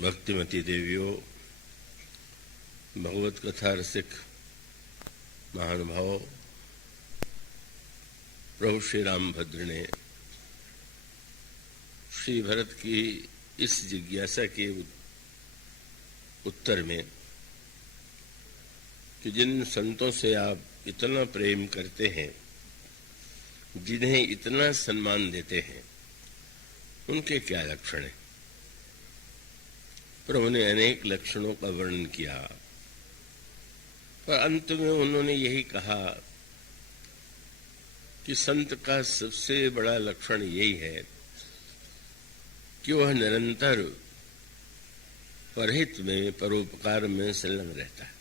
भक्तिमती देवियों, भगवत कथा रसिक महानुभाव, प्रभु श्री रामभद्र ने श्री भरत की इस जिज्ञासा के उत्तर में कि जिन संतों से आप इतना प्रेम करते हैं, जिन्हें इतना सम्मान देते हैं, उनके क्या लक्षण हैं। प्रभु ने अनेक लक्षणों का वर्णन किया, पर अंत में उन्होंने यही कहा कि संत का सबसे बड़ा लक्षण यही है कि वह निरंतर परहित में, परोपकार में संलग्न रहता है।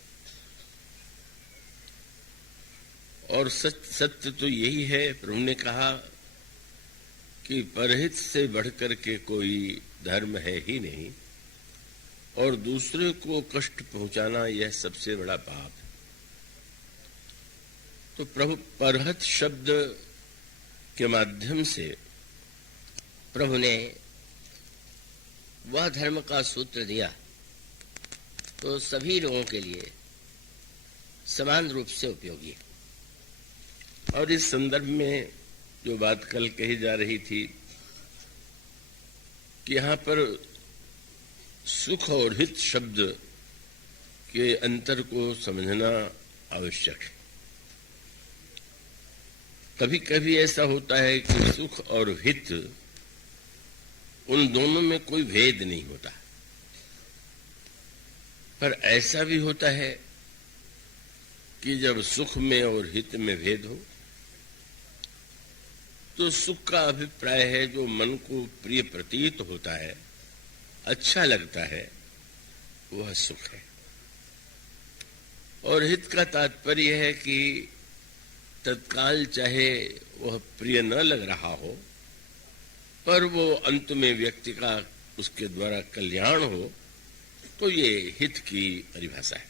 और सत्य तो यही है, प्रभु ने कहा कि परहित से बढ़कर के कोई धर्म है ही नहीं, और दूसरे को कष्ट पहुंचाना यह सबसे बड़ा पाप है। तो प्रभु परहित शब्द के माध्यम से प्रभु ने वह धर्म का सूत्र दिया तो सभी लोगों के लिए समान रूप से उपयोगी। और इस संदर्भ में जो बात कल कही जा रही थी कि यहाँ पर सुख और हित शब्द के अंतर को समझना आवश्यक है। कभी कभी ऐसा होता है कि सुख और हित, उन दोनों में कोई भेद नहीं होता, पर ऐसा भी होता है कि जब सुख में और हित में भेद हो तो सुख का अभिप्राय है जो मन को प्रिय प्रतीत होता है, अच्छा लगता है, वह सुख है। और हित का तात्पर्य है कि तत्काल चाहे वह प्रिय न लग रहा हो, पर वो अंत में व्यक्ति का उसके द्वारा कल्याण हो, तो ये हित की परिभाषा है।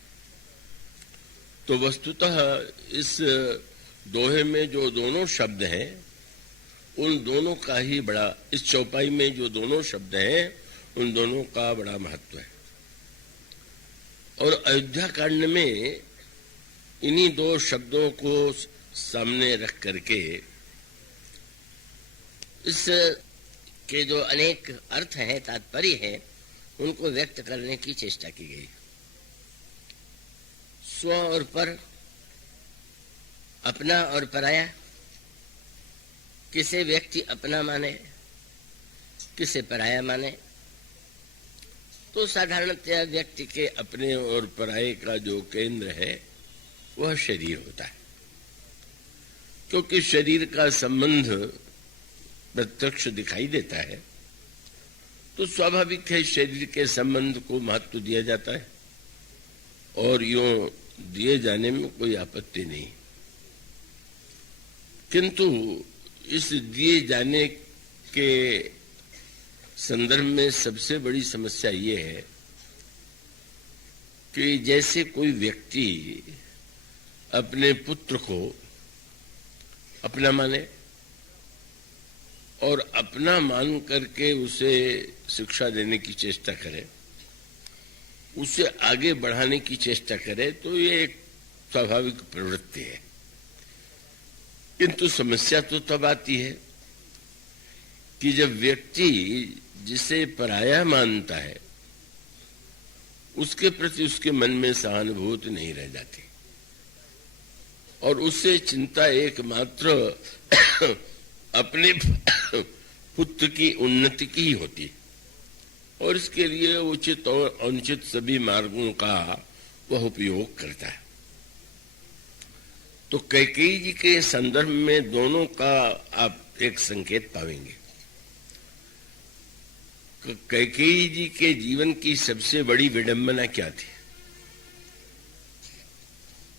तो वस्तुतः इस दोहे में जो दोनों शब्द हैं, उन दोनों का ही बड़ा, इस चौपाई में जो दोनों शब्द हैं, उन दोनों का बड़ा महत्व है। और अयोध्या कांड में इन्हीं दो शब्दों को सामने रख करके इस के जो अनेक अर्थ हैं, तात्पर्य हैं, उनको व्यक्त करने की चेष्टा की गई। स्व और पर, अपना और पराया, किसे व्यक्ति अपना माने, किसे पराया माने। तो साधारणतया व्यक्ति के अपने और पराये का जो केंद्र है वह शरीर होता है, क्योंकि शरीर का संबंध प्रत्यक्ष दिखाई देता है, तो स्वाभाविक है शरीर के संबंध को महत्व दिया जाता है, और यूं दिए जाने में कोई आपत्ति नहीं। किंतु इस दिए जाने के संदर्भ में सबसे बड़ी समस्या ये है कि जैसे कोई व्यक्ति अपने पुत्र को अपना माने और अपना मान करके उसे शिक्षा देने की चेष्टा करे, उसे आगे बढ़ाने की चेष्टा करे, तो ये एक स्वाभाविक प्रवृत्ति है। किंतु समस्या तो तब आती है कि जब व्यक्ति जिसे पराया मानता है, उसके प्रति उसके मन में सहानुभूति नहीं रह जाती, और उससे चिंता एकमात्र अपने पुत्र की उन्नति की ही होती है, और इसके लिए उचित और अनुचित सभी मार्गों का वह उपयोग करता है। तो कैकेयी जी के संदर्भ में दोनों का आप एक संकेत पाएंगे। कैकेयी जी के जीवन की सबसे बड़ी विडंबना क्या थी?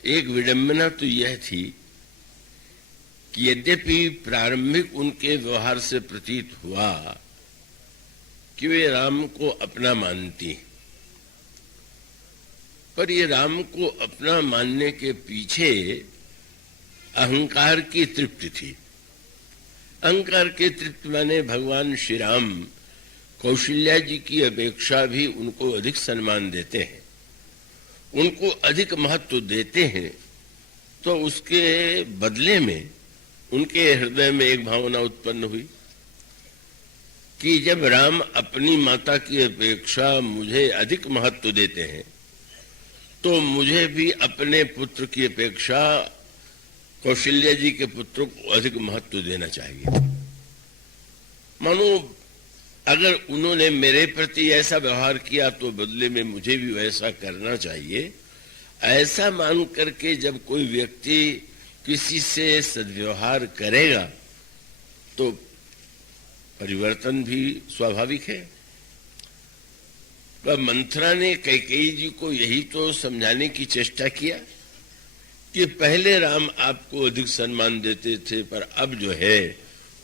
एक विडंबना तो यह थी कि यद्यपि प्रारंभिक उनके व्यवहार से प्रतीत हुआ कि वे राम को अपना मानती, पर ये राम को अपना मानने के पीछे अहंकार की तृप्ति थी। अहंकार की तृप्ति माने भगवान श्री राम कौशल्या जी की अपेक्षा भी उनको अधिक सम्मान देते हैं, उनको अधिक महत्व देते हैं, तो उसके बदले में उनके हृदय में एक भावना उत्पन्न हुई कि जब राम अपनी माता की अपेक्षा मुझे अधिक महत्व देते हैं, तो मुझे भी अपने पुत्र की अपेक्षा कौशल्या जी के पुत्र को अधिक महत्व देना चाहिए। मानो अगर उन्होंने मेरे प्रति ऐसा व्यवहार किया तो बदले में मुझे भी वैसा करना चाहिए। ऐसा मान करके जब कोई व्यक्ति किसी से सद्व्यवहार करेगा तो परिवर्तन भी स्वाभाविक है। तो मंथरा ने कैकेयी जी को यही तो समझाने की चेष्टा किया कि पहले राम आपको अधिक सम्मान देते थे, पर अब जो है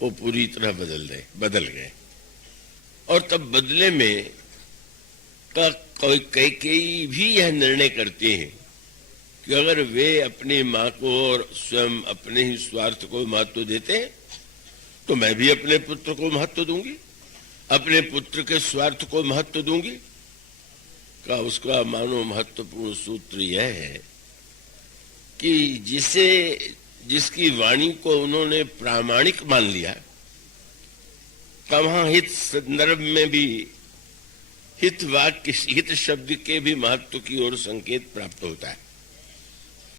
वो पूरी तरह बदल गए। और तब बदले में कैकेयी भी यह निर्णय करते हैं कि अगर वे अपनी मां को और स्वयं अपने ही स्वार्थ को महत्व देते हैं तो मैं भी अपने पुत्र को महत्व दूंगी, अपने पुत्र के स्वार्थ को महत्व दूंगी। का उसका मानो महत्वपूर्ण सूत्र यह है कि जिसकी वाणी को उन्होंने प्रामाणिक मान लिया, का वहां हित संदर्भ में भी हित वाक्य, हित शब्द के भी महत्व की ओर संकेत प्राप्त होता है।